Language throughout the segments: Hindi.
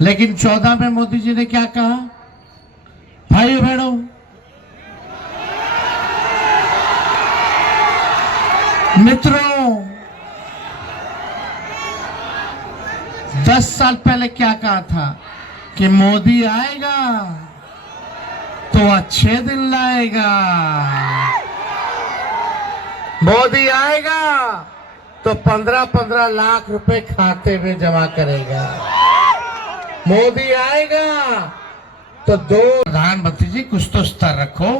लेकिन 14 में मोदी जी ने क्या कहा? भाइयों बहनों, मित्रों, 10 साल पहले क्या कहा था कि मोदी आएगा तो अच्छे दिन लाएगा, मोदी आएगा तो 15-15 लाख रुपए खाते में जमा करेगा, मोदी आएगा तो दो। प्रधानमंत्री जी कुछ तो स्तर रखो,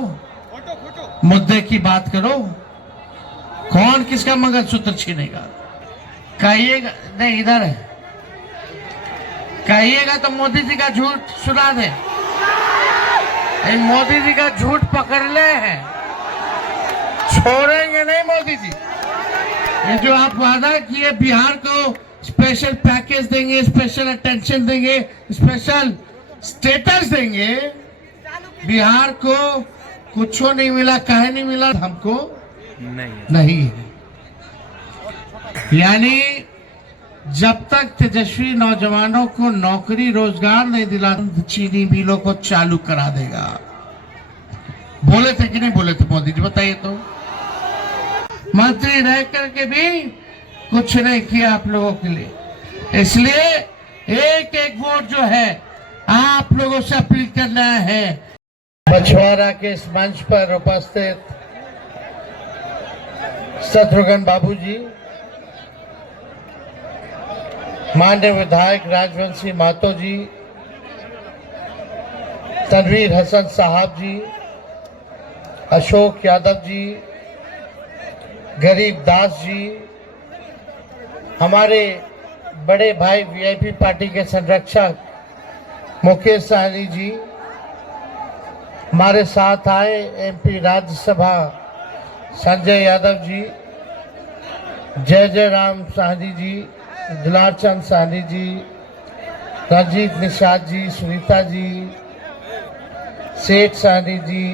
मुद्दे की बात करो। कौन किसका मंगलसूत्र छीनेगा? कहिएगा नहीं, इधर है, कहिएगा तो मोदी जी का झूठ सुना दे। मोदी जी का झूठ पकड़ ले हैं, छोड़ेंगे नहीं मोदी जी। ये जो आप वादा किए बिहार को स्पेशल पैकेज देंगे, स्पेशल अटेंशन देंगे, स्पेशल स्टेटस देंगे, बिहार को कुछ नहीं मिला। कहे नहीं मिला? हमको नहीं है। यानी जब तक तेजस्वी नौजवानों को नौकरी रोजगार नहीं दिला, चीनी मिलों को चालू करा देगा। बोले थे कि नहीं बोले थे मोदी जी? बताइए तो। मंत्री रह करके भी कुछ नहीं किया आप लोगों के लिए। इसलिए एक एक वोट जो है आप लोगों से अपील करना है। बछवाड़ा के इस मंच पर उपस्थित शत्रुघ्न बाबू जी, माननीय विधायक राजवंशी महतो जी, तनवीर हसन साहब जी, अशोक यादव जी, गरीब दास जी, हमारे बड़े भाई वीआईपी पार्टी के संरक्षक मुकेश सहनी जी, हमारे साथ आए एमपी राज्यसभा संजय यादव जी, जय जय राम सहनी जी, दुलार चंद सहनी जी, रंजीत निषाद जी, सुनीता जी, सेठ सहनी जी,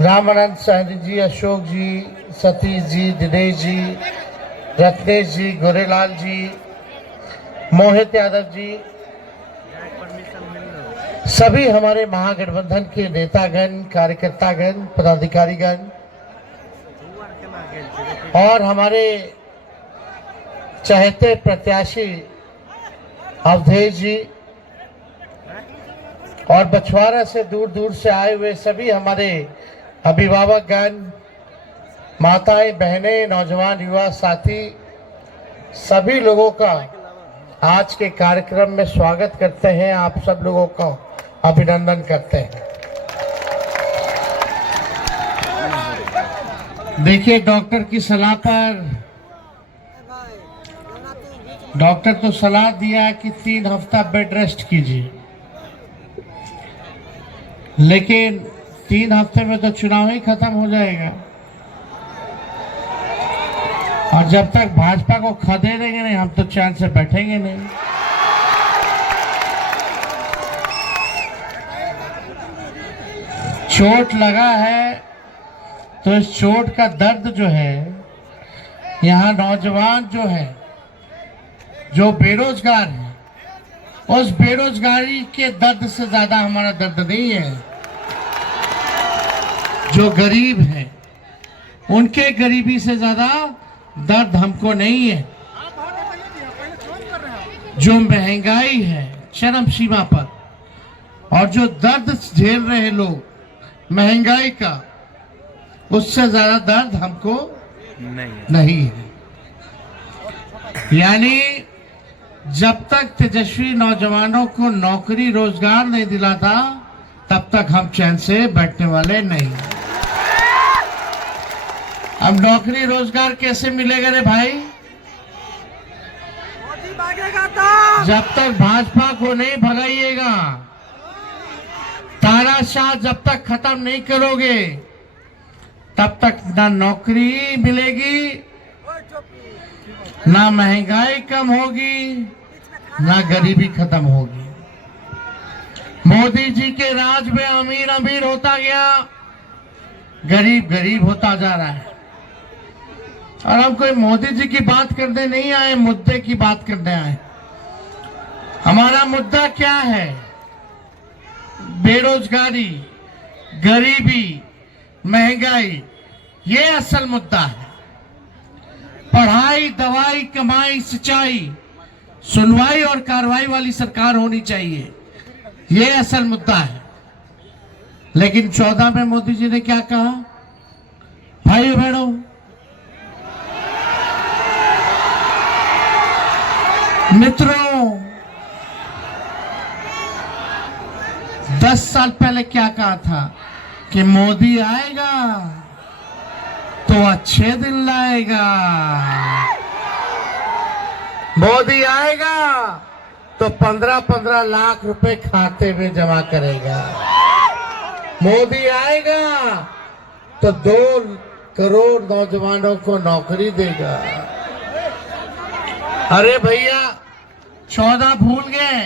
रामानंद सहनी जी, अशोक जी, सतीश जी, दिनेश जी, रत्नेश जी, गोरेलाल जी, मोहित यादव जी, सभी हमारे महागठबंधन के नेतागण, कार्यकर्तागण, पदाधिकारीगण और हमारे चहेते प्रत्याशी अवधेश जी और बछवाड़ा से दूर दूर से आए हुए सभी हमारे अभिभावकगण, माताएं, बहनें, नौजवान, युवा साथी, सभी लोगों का आज के कार्यक्रम में स्वागत करते हैं। आप सब लोगों का अभिनंदन करते हैं। देखिए, डॉक्टर की सलाह पर, डॉक्टर तो सलाह दिया कि 3 हफ्ता बेड रेस्ट कीजिए, लेकिन 3 हफ्ते में तो चुनाव ही खत्म हो जाएगा और जब तक भाजपा को खदेड़ेंगे नहीं, हम तो चैन से बैठेंगे नहीं। चोट लगा है तो इस चोट का दर्द जो है, यहाँ नौजवान जो है, जो बेरोजगार है, उस बेरोजगारी के दर्द से ज्यादा हमारा दर्द नहीं है। जो गरीब है उनके गरीबी से ज्यादा दर्द हमको नहीं है। जो महंगाई है चरम सीमा पर और जो दर्द झेल रहे लोग महंगाई का, उससे ज्यादा दर्द हमको नहीं है। यानी जब तक तेजस्वी नौजवानों को नौकरी रोजगार नहीं दिलाता, तब तक हम चैन से बैठने वाले नहीं। अब नौकरी रोजगार कैसे मिलेगा रे भाई? जब तक भाजपा को नहीं भगाइएगा, तानाशाह जब तक खत्म नहीं करोगे, तब तक ना नौकरी मिलेगी, ना महंगाई कम होगी, ना गरीबी खत्म होगी। मोदी जी के राज में अमीर अमीर होता गया, गरीब गरीब होता जा रहा है। और हम कोई मोदी जी की बात करने नहीं आए, मुद्दे की बात करने आए। हमारा मुद्दा क्या है? बेरोजगारी, गरीबी, महंगाई, ये असल मुद्दा है। पढ़ाई, दवाई, कमाई, सिंचाई, सुनवाई और कार्रवाई वाली सरकार होनी चाहिए, ये असल मुद्दा है। लेकिन 14 में मोदी जी ने क्या कहा? भाई बहनों, मित्रों, 10 साल पहले क्या कहा था कि मोदी आएगा तो अच्छे दिन लाएगा, मोदी आएगा तो 15-15 लाख रुपए खाते में जमा करेगा, मोदी आएगा तो 2 करोड़ नौजवानों को नौकरी देगा। अरे भैया, 14 भूल गए,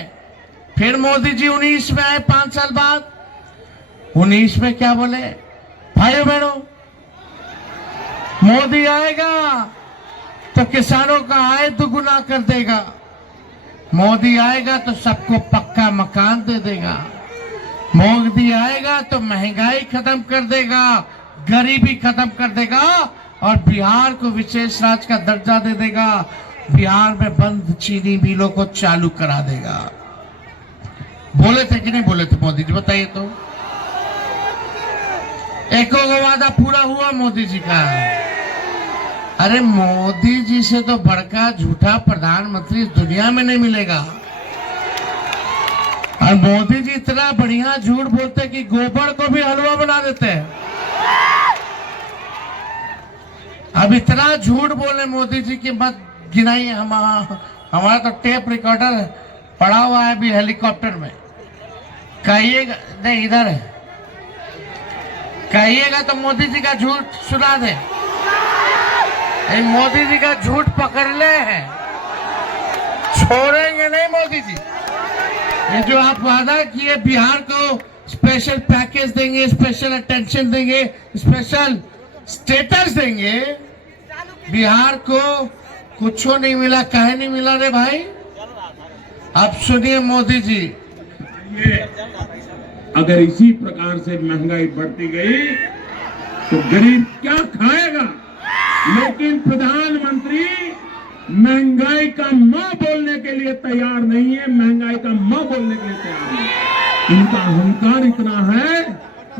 फिर मोदी जी 19 में आए 5 साल बाद। 19 में क्या बोले? भाइयों बहनों, मोदी आएगा तो किसानों का आय दुगुना कर देगा, मोदी आएगा तो सबको पक्का मकान दे देगा, मोदी आएगा तो महंगाई खत्म कर देगा, गरीबी खत्म कर देगा और बिहार को विशेष राज्य का दर्जा दे देगा, बिहार में बंद चीनी मिलों को चालू करा देगा। बोले थे कि नहीं बोले थे मोदी जी? बताइए तो। एक वादा पूरा हुआ मोदी जी का? अरे मोदी जी से तो बड़का झूठा प्रधानमंत्री इस दुनिया में नहीं मिलेगा। और मोदी जी इतना बढ़िया झूठ बोलते कि गोबर को भी हलवा बना देते हैं। अब इतना झूठ बोले मोदी जी की मत गिनाइए। हमारा तो टेप रिकॉर्डर पड़ा हुआ है अभी हेलीकॉप्टर में, कहिएगा नहीं, इधर है, कहिएगा तो मोदी जी का झूठ सुना दे। मोदी जी का झूठ पकड़ ले हैं, छोड़ेंगे नहीं मोदी जी। ये जो आप वादा किए बिहार को स्पेशल पैकेज देंगे, स्पेशल अटेंशन देंगे, स्पेशल स्टेटस देंगे, बिहार को कुछ नहीं मिला। काहे नहीं मिला रे भाई? अब सुनिए मोदी जी, अगर इसी प्रकार से महंगाई बढ़ती गई तो गरीब क्या खाएगा? लेकिन प्रधानमंत्री महंगाई का मां बोलने के लिए तैयार नहीं है, महंगाई का मां बोलने के लिए तैयार नहीं। इनका अहंकार इतना है,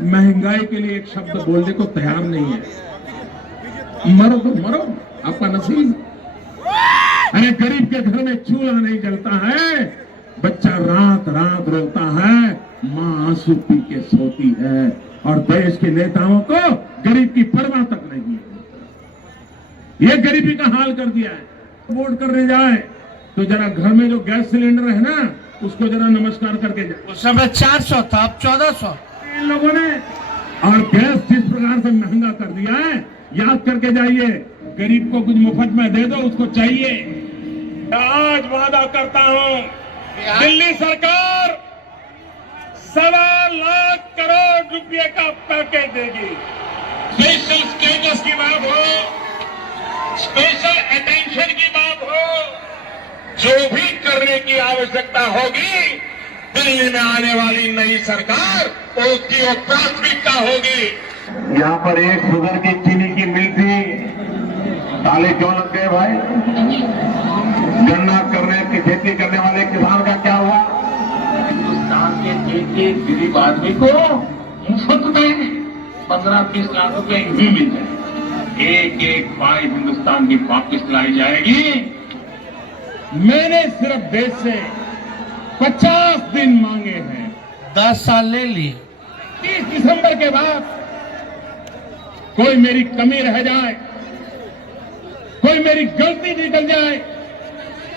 महंगाई के लिए एक शब्द बोलने को तैयार नहीं है। मरो तो मरो, आपका नसीब। अरे गरीब के घर में चूल्हा नहीं जलता है, बच्चा रात रात रोता है, मां आंसू पी के सोती है, और देश के नेताओं को गरीब की परवाह तक नहीं है। ये गरीबी का हाल कर दिया है। वोट करने जाए तो जरा घर में जो गैस सिलेंडर है ना, उसको जरा नमस्कार करके जाए। उस समय 400 था, अब 1400। इन लोगों ने और गैस जिस प्रकार से महंगा कर दिया है, याद करके जाइए। गरीब को कुछ मुफ्त में दे दो, उसको चाहिए। आज वादा करता हूं, दिल्ली सरकार 1.25 लाख करोड़ रुपए का पैकेज देगी। स्पेशल स्टेटस की बात हो, स्पेशल अटेंशन की बात हो, जो भी करने की आवश्यकता होगी, दिल्ली में आने वाली नई सरकार उसकी वो प्राथमिकता होगी। यहाँ पर एक शुगर की चीनी की मिल थी, ताले क्यों लग गए भाई? गन्ना करने की खेती करने वाले किसान का क्या हुआ? हिंदुस्तान के एक गरीब आदमी को मुफ्त में 15-20 लाख रुपए भी मिल जाए। एक फाइल हिंदुस्तान की वापिस लाई जाएगी। मैंने सिर्फ देश से 50 दिन मांगे हैं, 10 साल ले लिए। 30 दिसंबर के बाद कोई मेरी कमी रह जाए, कोई मेरी गलती निकल जाए,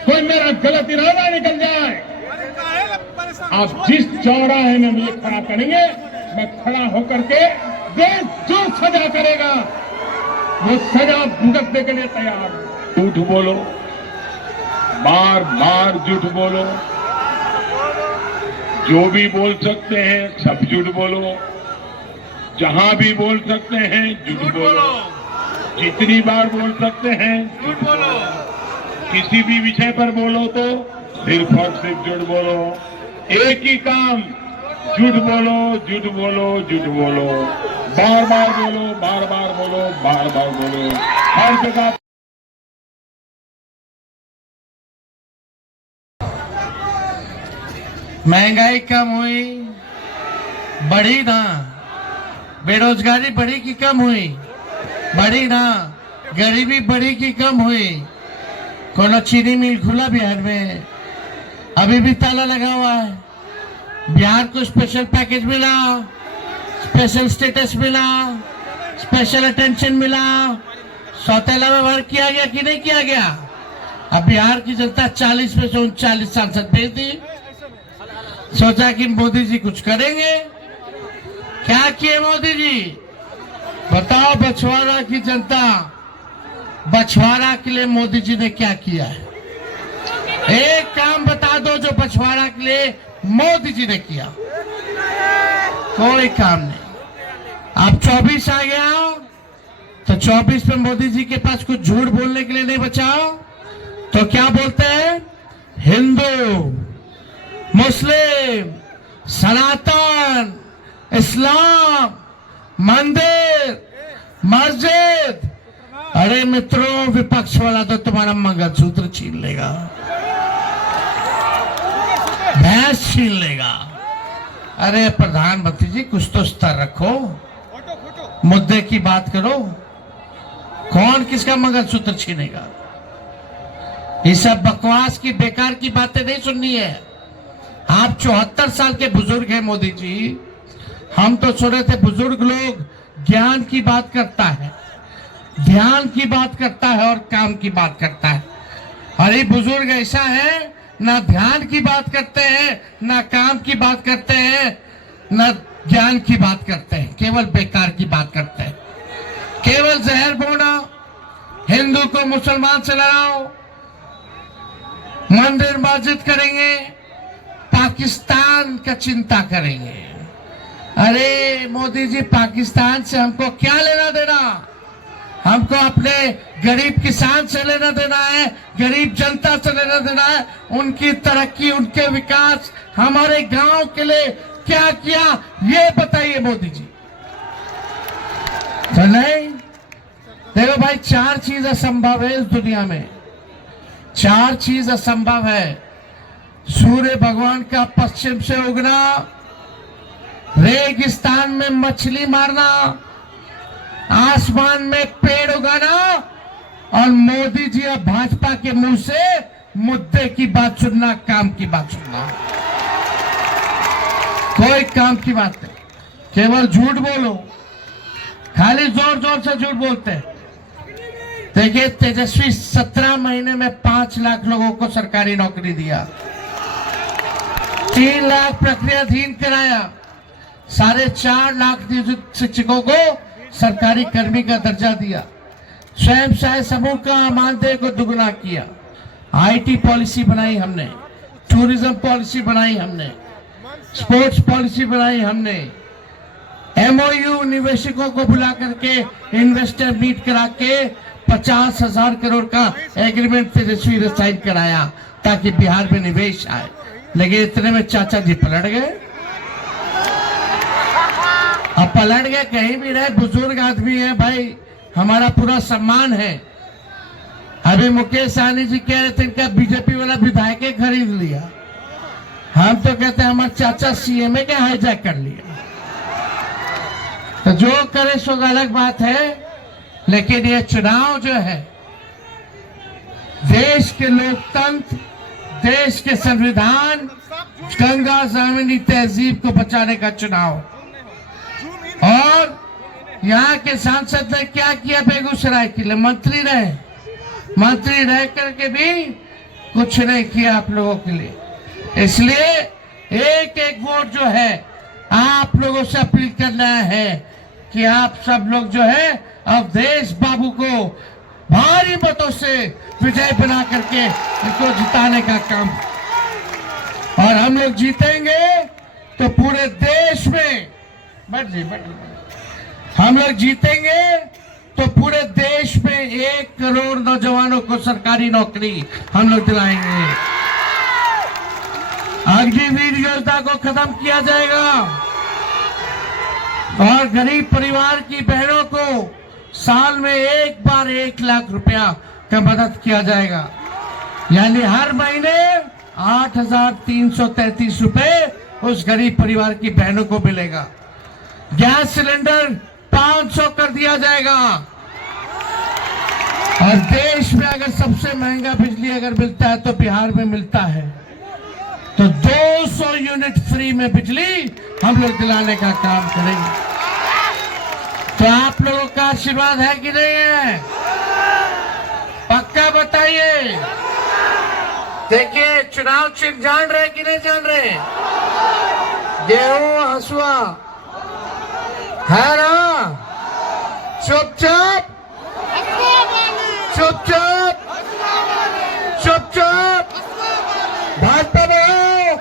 कोई मेरा गलत इरादा निकल जाए, आप जिस चौराहे में मुझे खड़ा करेंगे, मैं खड़ा होकर के देश जो सजा करेगा वो सजा भुगतने के लिए तैयार हूं। झूठ बोलो, बार बार झूठ बोलो, जो भी बोल सकते हैं सब झूठ बोलो, जहां भी बोल सकते हैं झूठ बोलो, जितनी बार बोल सकते हैं झूठ बोलो, किसी भी विषय पर बोलो तो सिर्फ और सिर्फ झूठ बोलो, एक ही काम, झूठ बोलो, झूठ बोलो, झूठ बोलो, बार बार बोलो, बार बार बोलो, बार बार बोलो, हर जगह। महंगाई कम हुई, बढ़ी ना। बेरोजगारी बढ़ी कि कम हुई? बढ़ी ना। गरीबी बढ़ी कि कम हुई? कोनो चीनी मिल खुला बिहार में? अभी भी ताला लगा हुआ है। बिहार को स्पेशल पैकेज मिला, स्पेशल स्टेटस मिला, स्पेशल अटेंशन मिला, सौतेला व्यवहार किया गया कि नहीं किया गया? अब बिहार की जनता 40 में से 39 सांसद भेज दी। सोचा कि मोदी जी कुछ करेंगे। क्या किए मोदी जी? बताओ बछवाड़ा की जनता, बछवाड़ा के लिए मोदी जी ने क्या किया है? एक काम बता दो जो बछवाड़ा के लिए मोदी जी ने किया। कोई काम नहीं। अब 24 आ गया तो 24 में मोदी जी के पास कुछ झूठ बोलने के लिए नहीं बचा। तो क्या बोलते हैं? हिंदू, मुस्लिम, सनातन, इस्लाम, मंदिर, मस्जिद। अरे मित्रों, विपक्ष वाला तो तुम्हारा मंगलसूत्र छीन लेगा, भैंस छीन लेगा। अरे प्रधानमंत्री जी, कुछ तो स्तर रखो, मुद्दे की बात करो। कौन किसका मंगलसूत्र छीनेगा? ये सब बकवास की, बेकार की बातें नहीं सुननी है। आप 74 साल के बुजुर्ग हैं मोदी जी। हम तो सुने थे बुजुर्ग लोग ज्ञान की बात करता है, ध्यान की बात करता है और काम की बात करता है। और ये बुजुर्ग ऐसा है, ना ध्यान की बात करते हैं, ना काम की बात करते हैं, ना ज्ञान की बात करते हैं, केवल बेकार की बात करते हैं। केवल जहर बोना, हिंदू को मुसलमान से लड़ाओ, मंदिर मस्जिद करेंगे, पाकिस्तान का चिंता करेंगे। अरे मोदी जी, पाकिस्तान से हमको क्या लेना देना? हमको अपने गरीब किसान से लेना देना है, गरीब जनता से लेना देना है। उनकी तरक्की, उनके विकास, हमारे गांव के लिए क्या किया ये बताइए मोदी जी। तो नहीं, देखो भाई, 4 चीज असंभव है इस दुनिया में। 4 चीज असंभव है। सूर्य भगवान का पश्चिम से उगना, रेगिस्तान में मछली मारना, आसमान में पेड़ उगाना और मोदी जी और भाजपा के मुंह से मुद्दे की बात सुनना, काम की बात सुनना। कोई काम की बात नहीं, केवल झूठ बोलो, खाली जोर जोर से झूठ बोलते हैं। देखिए, तेजस्वी 17 महीने में 5 लाख लोगों को सरकारी नौकरी दिया, 3 लाख प्रक्रियाधीन कराया, 4.5 लाख नियोजित शिक्षकों को सरकारी कर्मी का दर्जा दिया, स्वयं सहायता समूह का मानदेय को दुगुना किया, आईटी पॉलिसी बनाई हमने, टूरिज्म पॉलिसी बनाई हमने, स्पोर्ट्स पॉलिसी बनाई हमने, एमओयू निवेशकों को बुला करके इन्वेस्टर मीट करा के 50,000 करोड़ का एग्रीमेंट तेजस्वी ने साइन कराया ताकि बिहार में निवेश आए। लेकिन इतने में चाचा जी पलट गए। अब पलट गए, कहीं भी रहे, बुजुर्ग आदमी है भाई, हमारा पूरा सम्मान है। अभी मुकेश सहनी जी कह रहे थे इनका बीजेपी वाला विधायक खरीद लिया। हम तो कहते हैं हमारे चाचा सीएमए के हाईजैक कर लिया। तो जो करे सो अलग बात है, लेकिन ये चुनाव जो है देश के लोकतंत्र, देश के संविधान, गंगा जमीनी तहजीब को बचाने का चुनाव। और यहाँ के सांसद ने क्या किया? बेगूसराय के लिए मंत्री रहे, मंत्री रह करके भी कुछ नहीं किया आप लोगों के लिए। इसलिए एक एक वोट जो है आप लोगों से अपील करना है कि आप सब लोग जो है अवधेश बाबू को भारी मतों से विजय बना करके इनको जिताने का काम। और हम लोग जीतेंगे तो पूरे देश में हम लोग जीतेंगे तो पूरे देश में 1 करोड़ नौजवानों को सरकारी नौकरी हम लोग दिलाएंगे। अग्निवीर योजना को खत्म किया जाएगा और गरीब परिवार की बहनों को साल में एक बार 1 लाख रुपया का मदद किया जाएगा, यानी हर महीने 8,333 रुपए उस गरीब परिवार की बहनों को मिलेगा। गैस सिलेंडर 500 कर दिया जाएगा और देश में अगर सबसे महंगा बिजली अगर मिलता है तो बिहार में मिलता है, तो 200 यूनिट फ्री में बिजली हम लोग दिलाने का काम करेंगे। तो आप लोगों का आशीर्वाद है कि नहीं है? पक्का बताइए। देखिए, चुनाव चिन्ह जान रहे कि नहीं जान रहे? गेहूं हसुआ है ना? चुपचाप चुपचाप चुपचाप भाजपा भगाओ,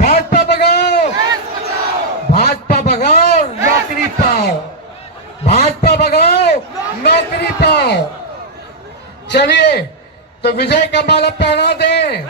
भाजपा भगाओ, भाजपा भगाओ, नौकरी पाओ, भाजपा भगाओ, नौकरी पाओ। चलिए तो विजय का माला पहना दें।